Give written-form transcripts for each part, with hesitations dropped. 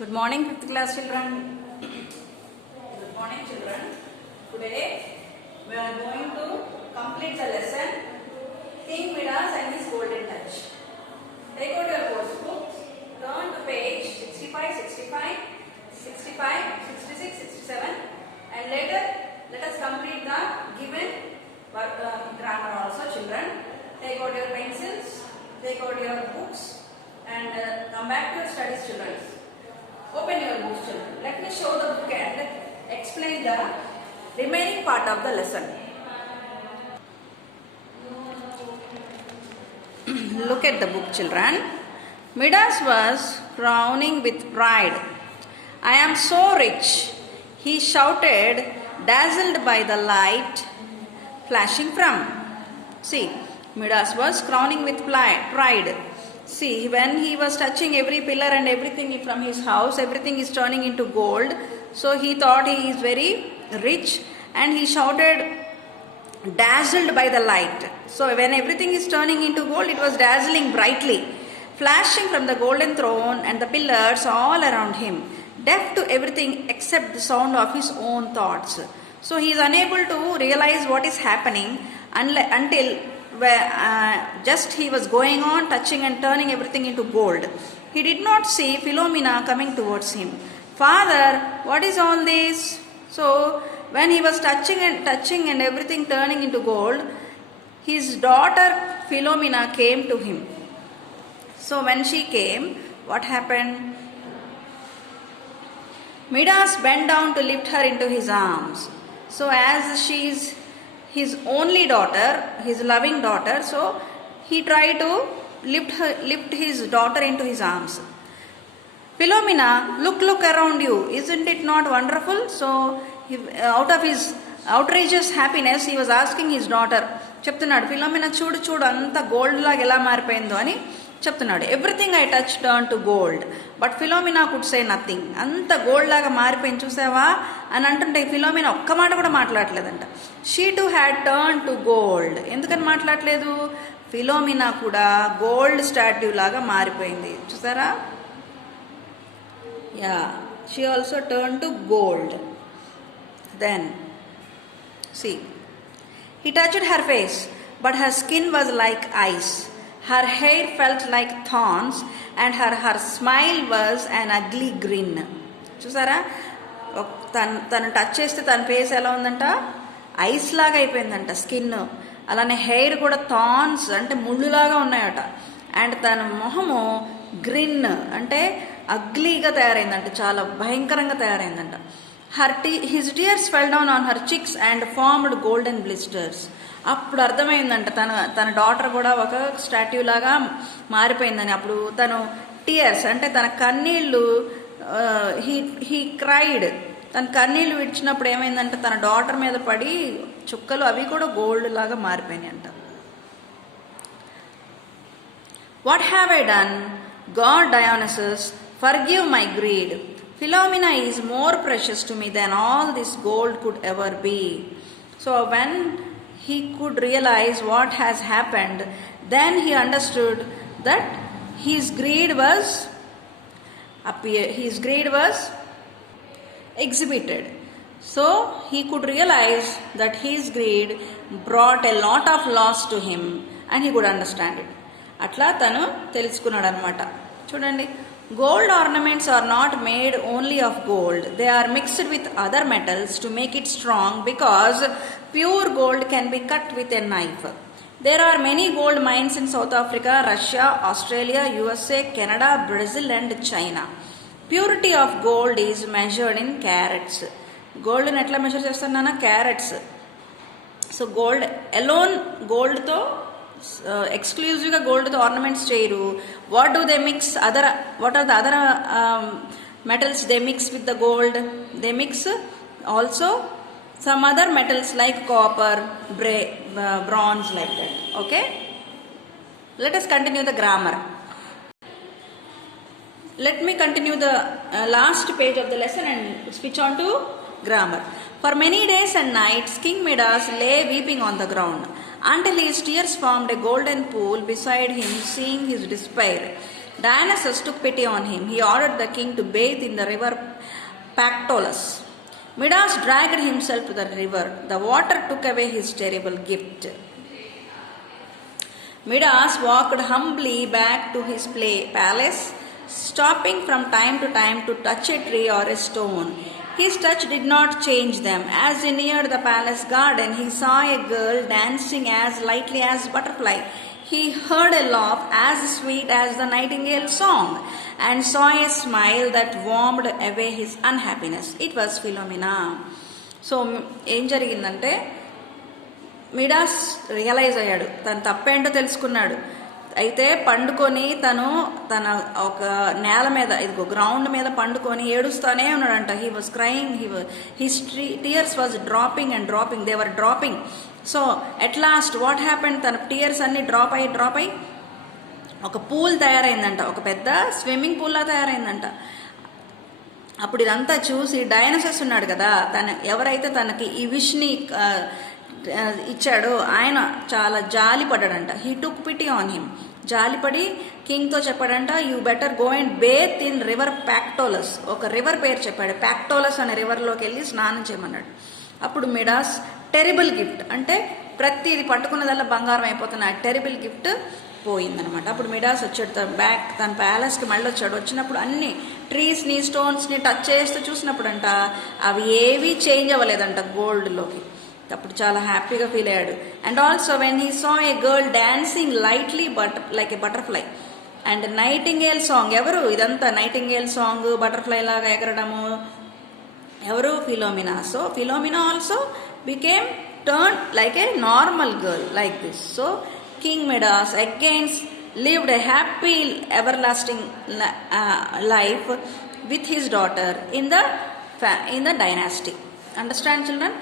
Good morning, 5th class children. Good morning, children. Today we are going to complete the lesson King Midas and his Golden Touch. Take out your course book, turn to page 65, 65, 65, 66, 67, and later let us complete the given grammar also, children. Take out your pencils, take out your books, and come back to your studies, children. Open your books, children. Let me show the book and explain the remaining part of the lesson. Look at the book, children. Midas was crowning with pride. I am so rich, he shouted, dazzled by the light flashing from. See, Midas was crowning with pride. See, when he was touching every pillar and everything from his house, everything is turning into gold. So he thought he is very rich and he shouted, dazzled by the light. So when everything is turning into gold, it was dazzling brightly, flashing from the golden throne and the pillars all around him, deaf to everything except the sound of his own thoughts. So he is unable to realize what is happening until just he was going on touching and turning everything into gold. He did not see Philomena coming towards him. Father, what is all this? So when he was touching and everything turning into gold, his daughter Philomena came to him. So when she came, what happened? Midas bent down to lift her into his arms. So as she is his only daughter, his loving daughter, so he tried to lift his daughter into his arms. Philomena, look around you. Isn't it not wonderful? So out of his outrageous happiness, he was asking his daughter, చెప్తున్నాడు Philomena చూడు అంత gold లాగా ఎలా మారిపోయిందో అని చెప్తున్నాడు. Everything I touch turn to gold, but Philomena could say nothing. అంత gold లాగా మారిపోయింది చూసావా అని అంటుంటే ఫిలోమినా ఒక్క మాట కూడా మాట్లాడలేదంట. She too had turn to gold. ఎందుకని మాట్లాడలేదు? ఫిలోమినా కూడా గోల్డ్ స్టాట్యూ లాగా మారిపోయింది చూసారా. Ya, she also turn to gold. Then see, he touched her face, but her skin was like ice. Her hair felt like thorns and her smile was an ugly grin. చూసారా, తను టచ్ చేస్తే తన ఫేస్ ఎలా ఉందంట, ఐస్ లాగా అయిపోయిందంట స్కిన్. అలానే హెయిర్ కూడా థార్న్స్ అంటే ముళ్ళులాగా ఉన్నాయట. అండ్ తన మొహము గ్రిన్ అంటే అగ్లీగా తయారైందంట, చాలా భయంకరంగా తయారైందంట. his tears fell down on her cheeks and formed golden blisters. అప్పుడు అర్థమైందంట తన డాటర్ కూడా ఒక స్టాట్యూ లాగా మారిపోయిందని. అప్పుడు తను టీయర్స్ అంటే తన కన్నీళ్ళు హీ క్రైడ్, తన కన్నీళ్ళు విడిచినప్పుడు ఏమైందంటే తన డాటర్ మీద పడి చుక్కలు అవి కూడా గోల్డ్ లాగా మారిపోయినాయి అంట. What have I done? God Dionysus, forgive my greed. Philomena is more precious to me than all this gold could ever be. So when he could realize what has happened, then he understood that his greed was exhibited. So he could realize that his greed brought a lot of loss to him and he could understand it. అట్లా తను తెలుసుకున్నాడు అనమాట. చూడండి, gold ornaments are not made only of gold. They are mixed with other metals to make it strong, because pure gold can be cut with a knife. There are many gold mines in South Africa, Russia, Australia, USA, Canada, Brazil and China. Purity of gold is measured in carats. Gold ni etla measure chestunna carats. So gold alone, gold to ఎక్స్క్లూజివ్గా గోల్డ్తో ornaments చేయరు. What do they mix what are the other metals they mix with the gold? They mix also some other metals like copper, bronze, like that. Okay, let us continue the grammar. Let me continue the last page of the lesson and switch on to grammar. For many days and nights King Midas lay weeping on the ground until his tears formed a golden pool beside him, seeing his despair. Dionysus took pity on him. He ordered the king to bathe in the river Pactolus. Midas dragged himself to the river. The water took away his terrible gift. Midas walked humbly back to his palace, stopping from time to time to touch a tree or a stone. His touch did not change them. As he neared the palace garden, he saw a girl dancing as lightly as a butterfly. He heard a laugh as sweet as the nightingale song, and saw a smile that warmed away his unhappiness. It was Philomena. So, ఏం జరిగిందంటే Midas realise అయ్యాడు, తన తప్పేంటో తెలుసుకున్నాడు. అయితే పండుకొని తన ఒక నేల మీద, ఇదిగో గ్రౌండ్ మీద పండుకొని ఏడుస్తానే ఉన్నాడంట. He was crying, his tears was dropping and dropping, they were dropping. So at last what happened, తన టీయర్స్ అన్ని డ్రాప్ అయ్యి ఒక పూల్ తయారైందంట, ఒక పెద్ద స్విమ్మింగ్ పూల్లా తయారైందంట. అప్పుడు ఇదంతా చూసి డైనోసస్ ఉన్నాడు కదా, ఎవరైతే తనకి ఈ విష్ని ఇచ్చాడో ఆయన చాలా జాలి పడ్డాడంట. He took pity on him. జాలిపడి కింగ్తో చెప్పాడంట, you better go and bathe in river Pactolus. ఒక రివర్ పేరు చెప్పాడు, ప్యాక్టోలస్ అనే రివర్లోకి వెళ్ళి స్నానం చేయమన్నాడు. అప్పుడు మిడాస్ టెరిబుల్ గిఫ్ట్, అంటే ప్రతిది పట్టుకున్నదల్లా బంగారం అయిపోతున్న టెరిబుల్ గిఫ్ట్ పోయిందనమాట. అప్పుడు మిడాస్ వచ్చాడు, తన ప్యాలెస్కి మళ్ళీ వచ్చాడు. వచ్చినప్పుడు అన్ని ట్రీస్ని స్టోన్స్ని టచ్ చేస్తూ చూసినప్పుడు అంట అవి ఏవీ చేంజ్ అవ్వలేదంట గోల్డ్లోకి. అప్పుడు చాలా హ్యాపీగా ఫీల్ అయ్యాడు. And also when he saw A girl dancing lightly like A butterfly and nightingale song. ఎవరు ఇదంతా నైటింగేల్ సాంగ్, బటర్ఫ్లై లాగా ఎగరడము, ఎవరు? Philomena. So Philomena also became turn like A normal girl like this. So king Midas again lived a happy everlasting life with his daughter in the dynasty. Understand, children?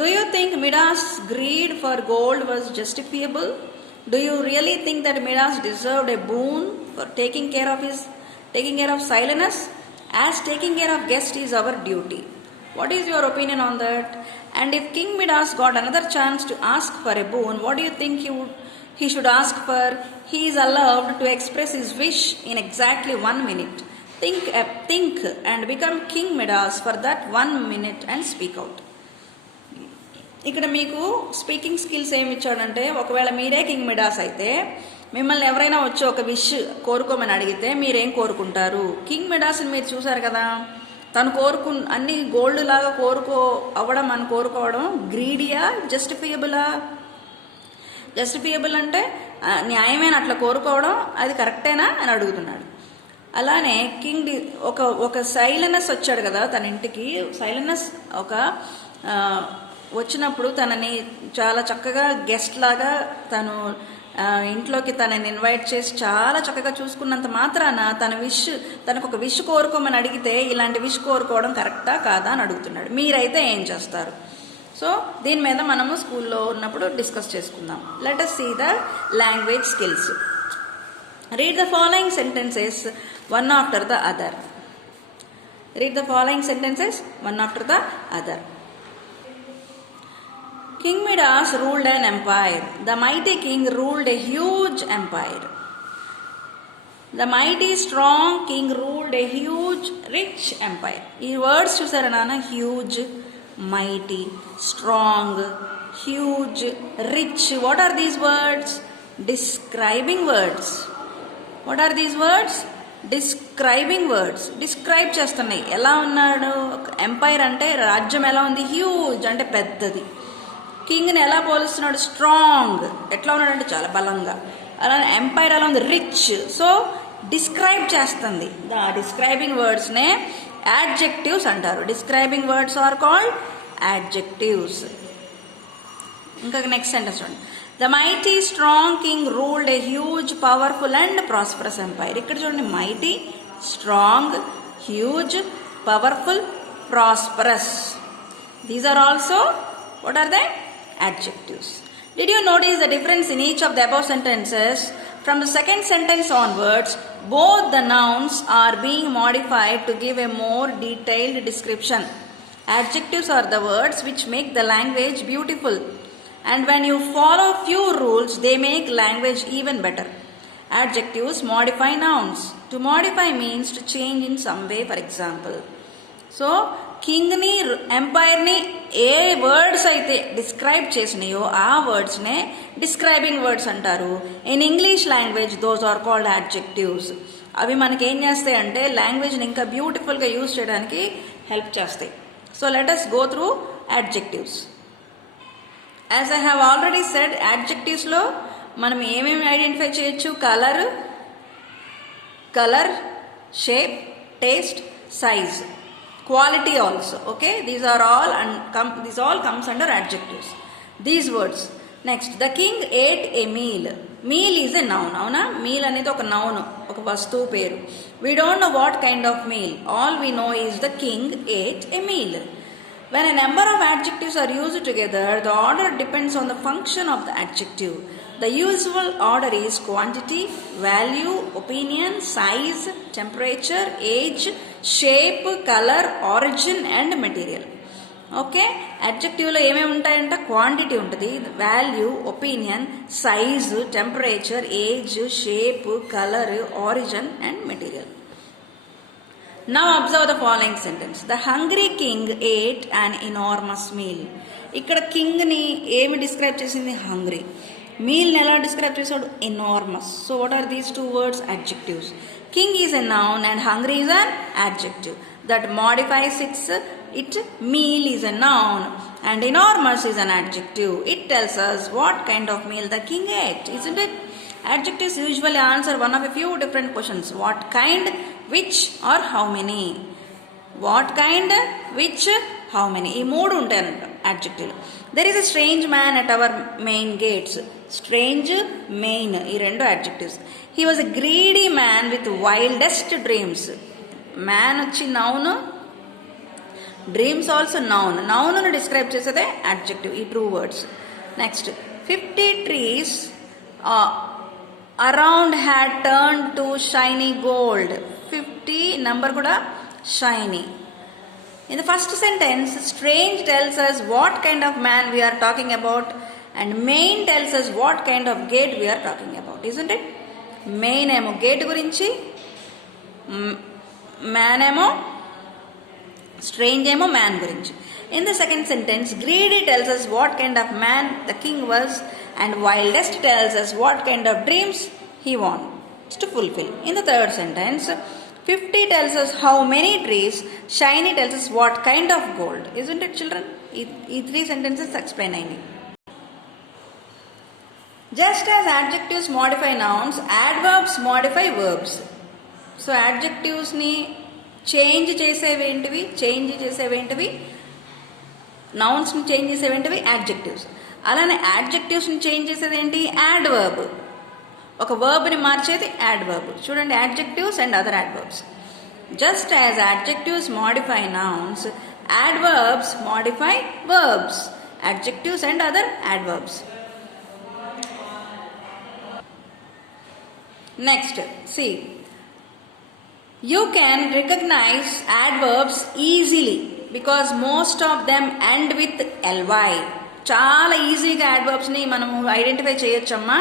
Do you think Midas' greed for gold was justifiable? Do you really think that Midas deserved a boon for taking care of Silenus? As taking care of guests is our duty. What is your opinion on that? And if King Midas got another chance to ask for a boon, what do you think he should ask for? He is allowed to express his wish in exactly 1 minute. Think and become King Midas for that 1 minute and speak out. ఇక్కడ మీకు speaking skills ఏమి ఇచ్చాడంటే, ఒకవేళ మీరే king Midas అయితే మిమ్మల్ని ఎవరైనా వచ్చి ఒక విష్ కోరుకోమని అడిగితే మీరేం కోరుకుంటారు? కింగ్ మిడాస్ని మీరు చూసారు కదా, తను అన్ని గోల్డ్ లాగా కోరుకోవడం గ్రీడియా, జస్టిఫియబులా? జస్టిఫియబుల్ అంటే న్యాయమైన అట్లా కోరుకోవడం, అది కరెక్టేనా అని అడుగుతున్నాడు. అలానే కింగ్ ఒక సైలనస్ వచ్చాడు కదా తన ఇంటికి. సైలనస్ వచ్చినప్పుడు తనని చాలా చక్కగా గెస్ట్ లాగా తను ఇంట్లోకి తనని ఇన్వైట్ చేసి చాలా చక్కగా చూసుకున్నంత మాత్రాన తనకు ఒక విష్ కోరుకోమని అడిగితే ఇలాంటి విష్ కోరుకోవడం కరెక్టా కాదా అని అడుగుతున్నాడు. మీరైతే ఏం చేస్తారు? సో దీని మీద మనము స్కూల్లో ఉన్నప్పుడు డిస్కస్ చేసుకుందాం. Let us see the language skills. Read the following sentences one after the other. Read the following sentences one after the other. King Midas ruled an empire. The mighty king ruled a huge empire. The mighty strong king ruled a huge rich empire. ఈ వర్డ్స్ చూసారా నాన్న? Huge, mighty, strong, huge, rich. What are these words? Describing words. What are these words? Describing words. Describe చేస్తున్నాయి. ఎలా ఉన్నాడు ఎంపైర్ అంటే? రాజ్యం ఎలా ఉంది? హ్యూజ్ అంటే పెద్దది. కింగ్ని ఎలా పోలుస్తున్నాడు? స్ట్రాంగ్. ఎట్లా ఉన్నాడంటే చాలా బలంగా. అలానే ఎంపైర్ ఎలా ఉంది? రిచ్. సో డిస్క్రైబ్ చేస్తుంది. ద డిస్క్రైబింగ్ వర్డ్స్నే యాడ్జెక్టివ్స్ అంటారు. Describing words are called adjectives. ఇంకా నెక్స్ట్ సెంటెన్స్ చూడండి. The mighty strong king ruled a huge powerful and prosperous empire. ఇక్కడ చూడండి, mighty, strong, huge, powerful, prosperous. These are also what are they? Adjectives. Did you notice the difference in each of the above sentences? From the second sentence onwards, both the nouns are being modified to give a more detailed description. Adjectives are the words which make the language beautiful, and when you follow few rules, they make language even better. Adjectives modify nouns. To modify means to change in some way, for example. So కింగ్ని ఎంపైర్ని ఏ words అయితే describe చేసినాయో ఆ వర్డ్స్నే describing words అంటారు. In English language those are called adjectives. అవి మనకి ఏం చేస్తాయి అంటే లాంగ్వేజ్ని ఇంకా బ్యూటిఫుల్గా యూజ్ చేయడానికి హెల్ప్ చేస్తాయి. So let us go through adjectives. As I have already said, యాడ్జెక్టివ్స్లో మనం ఏమేమి ఐడెంటిఫై చేయొచ్చు? Colour, shape, taste, size, quality also. Okay, these are all these all comes under adjectives, these words. Next, the king ate a meal. Meal is a noun. Avuna, meal anedi oka noun, oka vastuvu peru. We don't know what kind of meal. All we know is the king ate a meal. When a number of adjectives are used together, the order depends on the function of the adjective. The usual order is quantity, value, opinion, size, temperature, age, shape, color, origin and material. Okay, అడ్జెక్టివ్లో ఏమేమి ఉంటాయంటే quantity ఉంటుంది, value, opinion, size, temperature, age, shape, colour, origin and material. Now observe the following sentence. The hungry king ate an enormous meal. ఇక్కడ కింగ్ని ఏమి డిస్క్రైబ్ చేసింది? హంగ్రీ. మీల్ని ఎలా డిస్క్రైబ్ చేశాడు? Enormous. So what are these two words? Adjectives. King is a noun and hungry is an adjective that modifies it. Meal is a noun and enormous is an adjective. It tells us what kind of meal the king ate, isn't it? Adjectives usually answer one of a few different questions. What kind, which or how many. What kind, which, how many. ఈ మూడు ఉంటాయి అన్నమాట adjective. There is a strange man at our main gates. Strange, main, ఈ రెండు adjectives. He was a greedy man with wildest dreams. Man వచ్చి noun, dreams also noun. Noun ను డిస్క్రైబ్ చేసేదే adjective, ఈ true words. Next, 50 trees around had turned to shiny gold. 50 number kuda shiny. In the first sentence, strange tells us what kind of man we are talking about and main tells us what kind of gate we are talking about, isn't it? Main emo gate gurinchi, man emo, strange emo man gurinchi. In the second sentence, greedy tells us what kind of man the king was and wildest tells us what kind of dreams he wants to fulfill. In the third sentence, 50 tells us how many trees, shiny tells us what kind of gold, isn't it children? These three sentences explain I need. Just as adjectives modify nouns, adverbs modify verbs. So adjectives ni change చేసేవేంటివి నౌన్స్ని change చేసేవేంటివి adjectives. అలానే యాడ్జెక్టివ్స్ని చేంజ్ చేసేది ఏంటి? యాడ్వర్బ్. ఒక వర్బ్ని మార్చేది యాడ్వర్బ్. చూడండి, adjectives and other adverbs. Just as adjectives modify nouns, adverbs modify verbs. Adjectives and other adverbs. Next, see, you can recognize adverbs easily because most of them end with ly. చాలా ఈజీగా యాడ్వర్బ్స్ని మనము ఐడెంటిఫై చేయొచ్చమ్మా.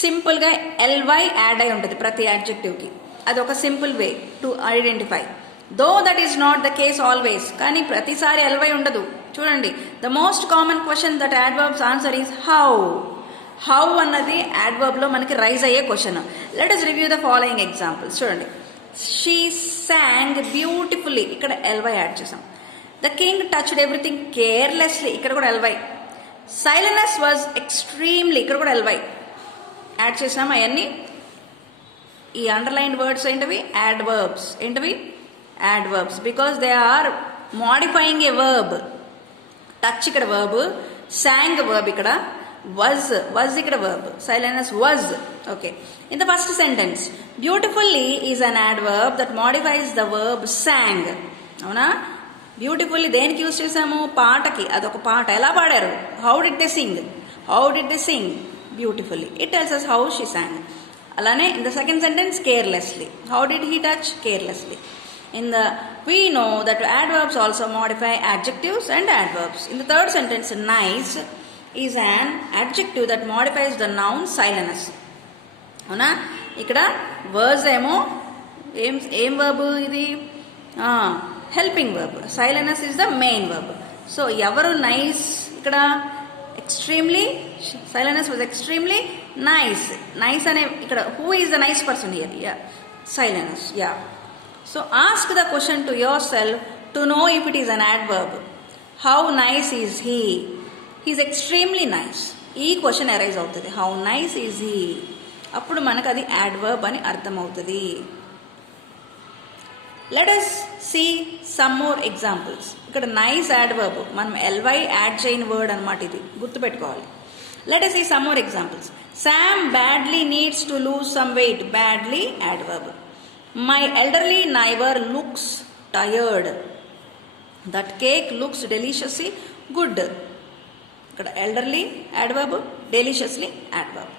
సింపుల్గా ly యాడ్ అయి ఉంటుంది ప్రతి యాడ్జెక్టివ్కి. అది ఒక simple way to identify. Though that is not the case always. కానీ ప్రతిసారి ly ఉండదు. చూడండి, the most common question that adverbs answer is how. How అన్నది యాడ్వర్బ్లో మనకి రైజ్ అయ్యే question. Let us review the following examples. చూడండి, షీ sang బ్యూటిఫుల్లీ, ఇక్కడ ly యాడ్ చేసాం. The king touched everything carelessly, ఇక్కడ కూడా ly. సైలెన్స్ వాజ్ ఎక్స్ట్రీమ్లీ, ఇక్కడ కూడా ly యాడ్ చేసాం. అవన్నీ ఈ అండర్లైన్డ్ వర్డ్స్ ఏంటివి? యాడ్వర్బ్స్. ఏంటివి? Adverbs. Because they are modifying a verb. Touch ఇక్కడ వర్బ్, sang వర్బ్, ఇక్కడ was ఇక్కడ verb, silence was. Okay, in the first sentence, beautifully is an adverb that modifies the verb sang. అవునా? Beautifully దేనికి use చేసాము? పాటకి. అదొక పాట. ఎలా పాడారు? How did they sing? Beautifully. It tells us how she sang. అలానే in the second sentence, carelessly. How did he touch? Carelessly. We know that adverbs also modify adjectives and adverbs. In the third sentence, nice is an adjective that modifies the noun silence. అవునా? ఇక్కడ వర్స్ ఏమో ఏం verb ఇది? Helping verb. Silenus is the main verb. So ఎవరు nice ఇక్కడ? Extremely, Silenus was extremely nice. Nice అనే ఇక్కడ who is the nice person here? Yeah, Silenus. Yeah. So ask the question to yourself to know if it is an adverb. How nice is he? He is extremely nice. ఈ question arise అవుతుంది, how nice is he. అప్పుడు మనకు అది adverb అని అర్థమవుతుంది. Let us see some more examples. ఇక్కడ nice adverb, మనం LY add చేయని వర్డ్ అనమాట, ఇది గుర్తుపెట్టుకోవాలి. Let us see some more examples. Sam badly needs to lose some weight. Badly adverb. My elderly neighbor looks tired. That cake looks deliciously good. ఇక్కడ elderly adverb, deliciously adverb.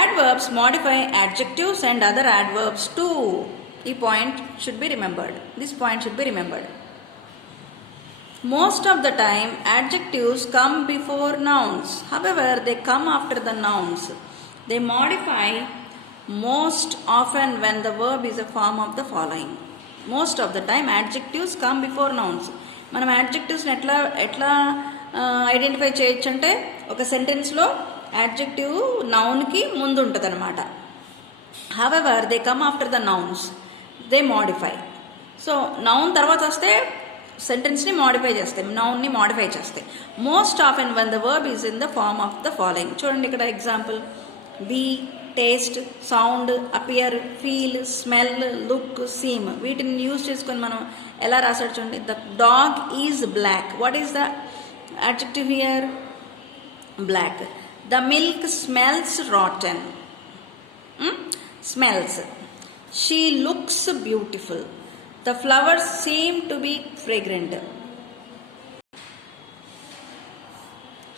Adverbs modify adjectives and other adverbs too. This point should be remembered. This point should be remembered. Most of the time adjectives come before nouns. However, they come after the nouns. They modify most often when the verb is a form of the following. Most of the time adjectives come before nouns. మనం adjectives ఎట్లా identify చేయొచ్చు అంటే, ఒక సెంటెన్స్లో adjective నౌన్కి ముందు ఉంటుంది అనమాట. However they come after the nouns, they modify. So noun తర్వాత వస్తే సెంటెన్స్ని మాడిఫై చేస్తాయి, నౌన్ని మాడిఫై చేస్తాయి. Most often when the verb is in the form of the following. చూడండి ఇక్కడ example: be, taste, sound, appear, feel, smell, look, seem. వీటిని use చేసుకొని మనం ఎలా రాసాడు చూడండి. The dog is black. What is the adjective here? Black. The milk smells rotten. Smells. She looks beautiful. The flowers seem to be fragrant.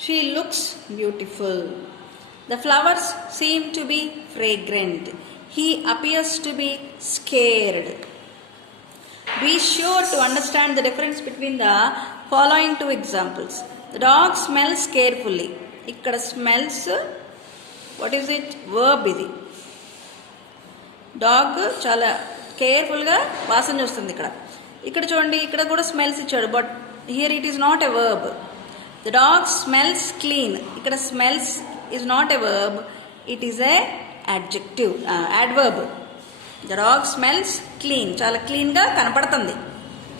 She looks beautiful. The flowers seem to be fragrant. He appears to be scared. Be sure to understand the difference between the following two examples. The dog smells carefully. ఇక్కడ smells, what is it? Verb ఇది. డాగ్ చాలా కేర్ఫుల్గా వాసన చూస్తుంది. ఇక్కడ చూడండి, ఇక్కడ కూడా స్మెల్స్ ఇచ్చాడు, but here it is not a verb. The dog smells clean. ఇక్కడ smells is not a verb, it is a adjective, adverb. The dog smells clean, చాలా క్లీన్గా కనపడుతుంది.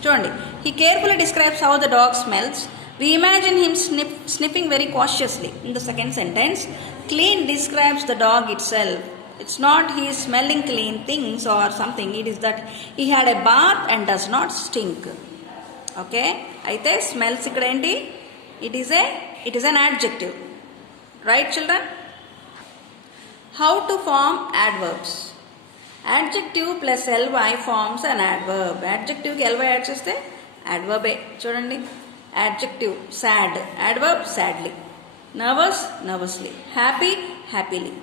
చూడండి, he carefully describes how the dog smells. We imagine him sniffing very cautiously. In the second sentence, clean describes the dog itself. It's not he is smelling clean things or something, it is that he had a bath and does not stink. Okay, అయితే smells ఇక్కడ ఏంటి? It is an adjective. Right children? How to form adverbs? Adjective plus ly forms an adverb. Adjective కి ly add చేస్తే adverb. చూడండి, adjective sad, adverb sadly. Nervous, nervously. Happy, happily.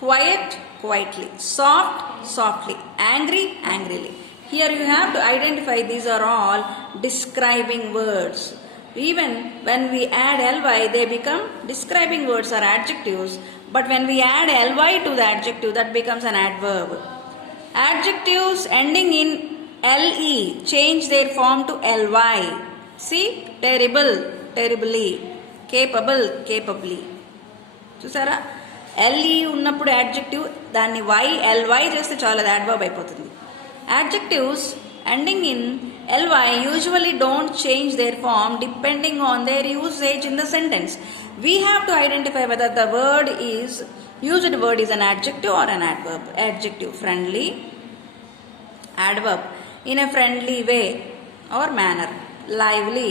Quiet, quietly. Soft, softly. Angry, angrily. Here you have to identify these are all describing words. Even when we add ly, they become describing words or adjectives. But when we add ly to the adjective, that becomes an adverb. Adjectives ending in le change their form to ly. See, terrible, terribly. Capable, capably. చూసారా, le ఉన్నప్పుడు యాడ్జెక్టివ్, దాన్ని ly చేస్తే చాలా యాడ్వర్బ్ అయిపోతుంది. Adjectives ending in ly usually don't change their form depending on their usage in the sentence. We have to identify whether the used word is an adjective or an adverb. Adjective: friendly. Adverb: in a friendly way or manner. Lively: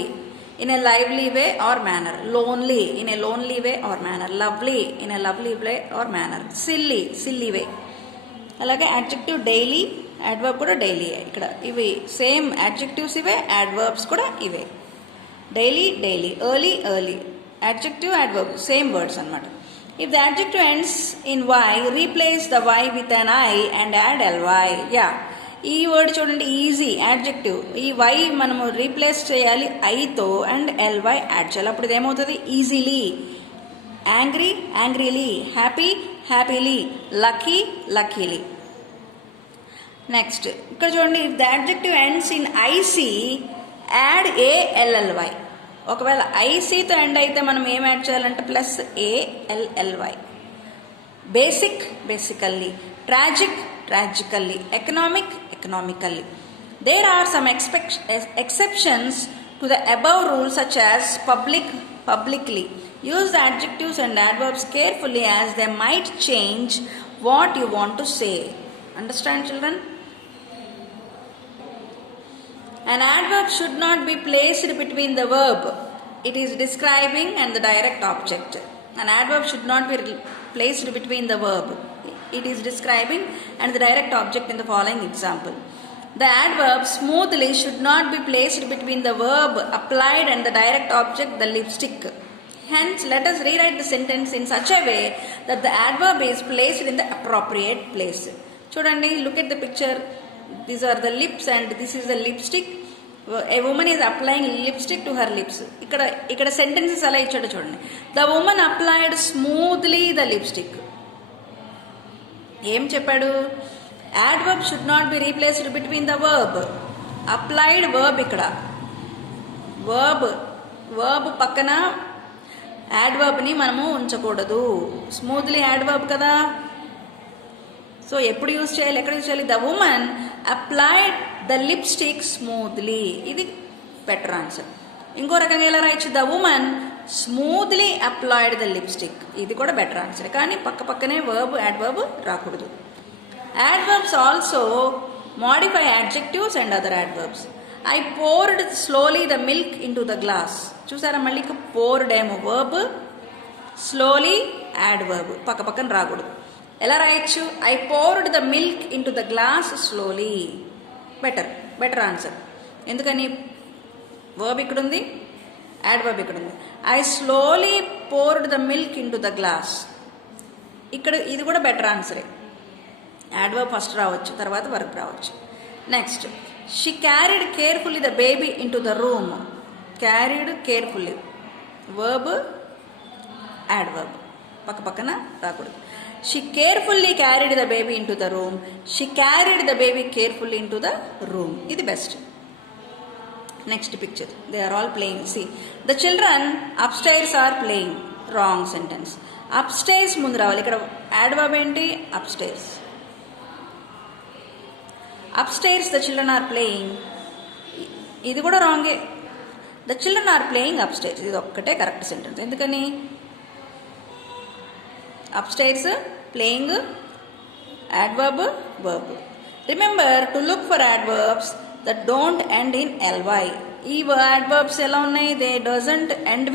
in a lively way or manner. Lonely: in a lonely way or manner. Lovely: in a lovely way or manner. Silly: silly way. అలాగే adjective daily, adverb కూడా daily. ఇక్కడ ఇవి same adjectives ఇవే, adverbs కూడా ఇవే. Daily, daily. Early, early. Adjective, adverb same words అన్నమాట. If the adjective ends in y, replace the y with an I and add ly. Yeah. ఈ word చూడండి, ఈజీ యాడ్జెక్టివ్. ఈ వై మనము రీప్లేస్ చేయాలి ఐతో అండ్ ly యాడ్ చేయాలి. అప్పుడు ఇదేమవుతుంది? Easily, angry, angrily, happy, happily, lucky, luckily. Next ఇక్కడ చూడండి, if the adjective ends in I C add A L L Y. ఒకవేళ ఐసీతో ఎండ్ అయితే మనం ఏం యాడ్ చేయాలంటే plus A L L Y. Basic, basically. Tragic, tragically. Economic, economically. There are some exceptions to the above rule such as public, publicly. Use the adjectives and adverbs carefully as they might change what you want to say. Understand, children? An adverb should not be placed between the verb it is describing and the direct object. An adverb should not be placed between the verb it is describing and the direct object in the following example. The adverb smoothly should not be placed between the verb applied and the direct object, the lipstick. Hence, let us rewrite the sentence in such a way that the adverb is placed in the appropriate place. Chudandi, look at the picture. These are the lips and this is the lipstick. A woman is applying lipstick to her lips. Ikkada sentences ala ichadu chudandi. The woman applied smoothly the lipstick. Em cheppadu? Adverb should not be replaced between the verb. Applied verb ikkada. Verb pakkana adverb ni manamu unchakudadu. Smoothly adverb kada. So eppudu use cheyali, ekkada use cheyali? The woman applied the lipstick smoothly. Idi better answer. Inko rakanga ela rayochu? The woman smoothly applied the lipstick. Idi kuda better answer. Kani pakka pakkane verb adverb raakudadu. Adverbs also modify adjectives and other adverbs. I poured slowly the milk into the glass. Chusara malli poured emo verb, slowly adverb. Pakka pakkan raakudu. Ela rayochu? I poured the milk into the glass slowly. Better answer. Endukani verb ikkudundi, adverb ikkudundi. I slowly poured the milk into the glass. Ikkada idi kuda better answer. Adverb first రావచ్చు, తర్వాత verb రావచ్చు. Next, she carried carefully the baby into the room. Carried carefully verb adverb పక్క పక్కన రాకూడదు. She carefully carried the baby into the room. She carried the baby carefully into the room. ఇది best. Next picture, they are all playing. See, the children upstairs are playing. Wrong sentence. Upstairs ముందు రావాలి. ఇక్కడ adverb ఏంటి? Upstairs. Upstairs the children are playing. ఇది కూడా రాంగే. The children are playing upstairs. ఇది ఒక్కటే correct sentence. ఎందుకని? Upstairs, playing, adverb, verb. Remember to look for adverbs that don't end in ly. ఈ adverbs ఎలా ఉన్నాయి? They doesn't end with